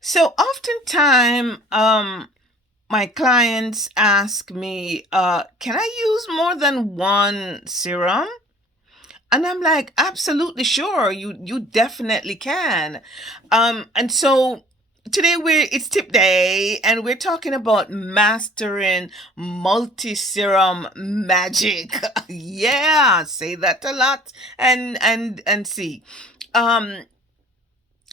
So oftentimes, my clients ask me, can I use more than one serum? And I'm like, absolutely sure. You definitely can. And so today it's tip day and we're talking about mastering multi-serum magic. Yeah, say that a lot and see. Um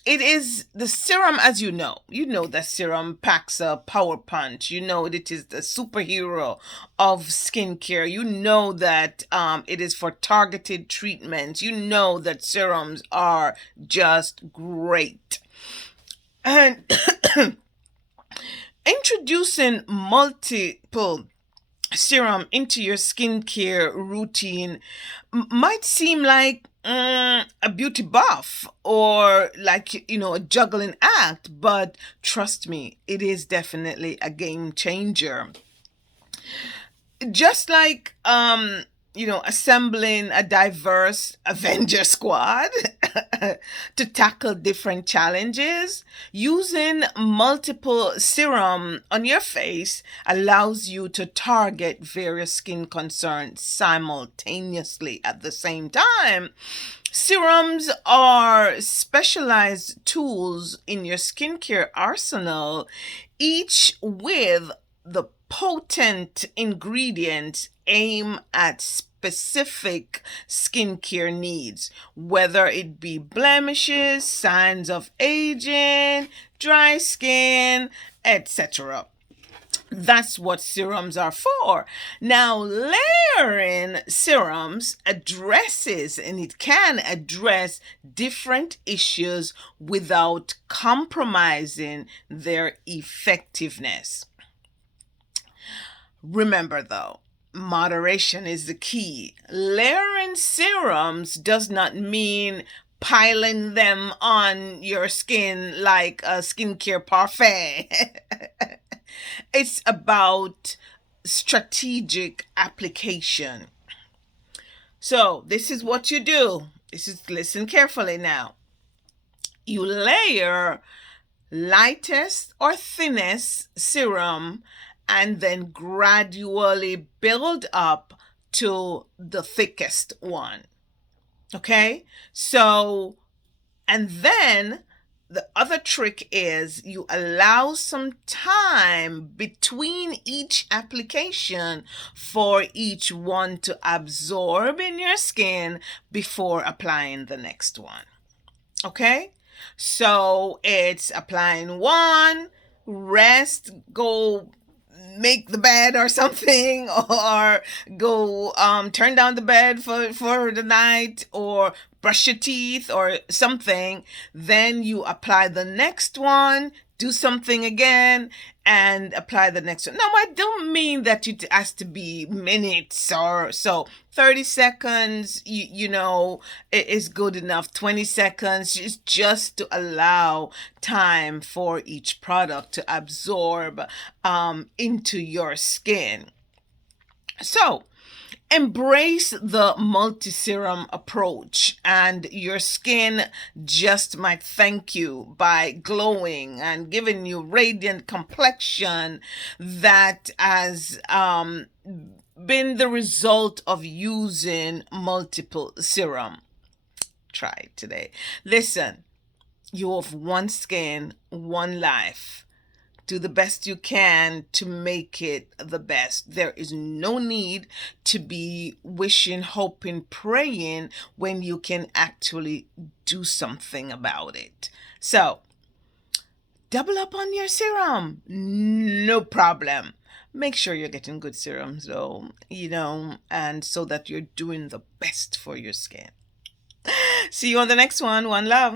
it is the serum, as you know. You know that serum packs a power punch. You know it is the superhero of skincare. You know that it is for targeted treatments. You know that serums are just great. And introducing multiple serum into your skincare routine might seem like a beauty buff or like a juggling act, but trust me, it is definitely a game changer. Just like assembling a diverse Avenger squad to tackle different challenges, using multiple serum on your face allows you to target various skin concerns simultaneously at the same time. Serums are specialized tools in your skincare arsenal, each with the potent ingredients aim at specific skincare needs, whether it be blemishes, signs of aging, dry skin, etc. That's what serums are for. Now, layering serums addresses and it can address different issues without compromising their effectiveness. Remember though, moderation is the key. Layering serums does not mean piling them on your skin like a skincare parfait. It's about strategic application. So, this is what you do. Listen carefully now. You layer lightest or thinnest serum and then gradually build up to the thickest one. Okay? So, and then the other trick is you allow some time between each application for each one to absorb in your skin before applying the next one. Okay? So it's applying one, rest, go make the bed or something, or go turn down the bed for the night, or brush your teeth or something. Then you apply the next one, do something again, and apply the next one. Now, I don't mean that it has to be minutes or so. 30 seconds, is good enough. 20 seconds is just to allow time for each product to absorb into your skin. So, embrace the multi-serum approach and your skin just might thank you by glowing and giving you radiant complexion that has been the result of using multiple serum. Try it today. Listen, you have one skin, one life. Do the best you can to make it the best. There is no need to be wishing, hoping, praying when you can actually do something about it. So, double up on your serum. No problem. Make sure you're getting good serums though, and so that you're doing the best for your skin. See you on the next one. One love.